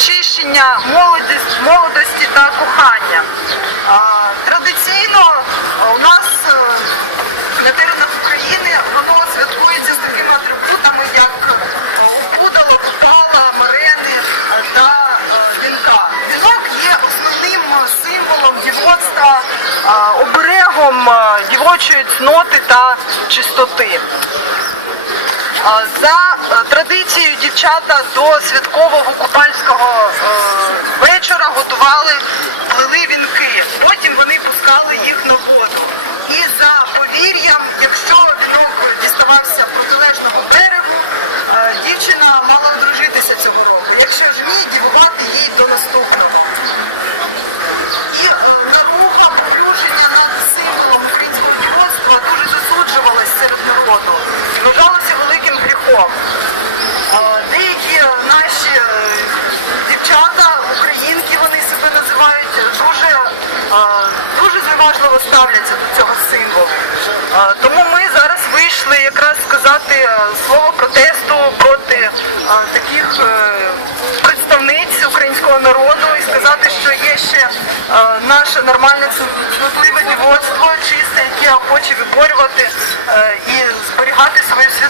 очищення молодість, молодості та кохання. Традиційно у нас е, на теренах України воно святкується з такими атрибутами, як е, пудало, купала, марени е, та вінка. Вінок є основним символом дівоцтва, оберегом дівочої цноти та чистоти. За е, традицією дівчата до святкового купальського е, вечора готували, плели вінки. Потім вони пускали їх на воду. І за повір'ям, якщо вінок діставався протилежному берегу, е, дівчина мала одружитися цього року. Якщо ж ні, дівувати їй до наступного. І е, наруха поплюження над символом українського дівоцтва дуже засуджувалась серед народу. Вважалося Е, Деякі наші е, дівчата, українки вони себе називають, дуже, е, дуже зневажливо ставляться до цього символу. Е, Тому ми зараз вийшли якраз сказати слово протесту проти таких представниць українського народу і сказати, що є ще наше нормальне цнотливе дівоцтво, чисте, яке хоче виборювати і зберігати свою святиню.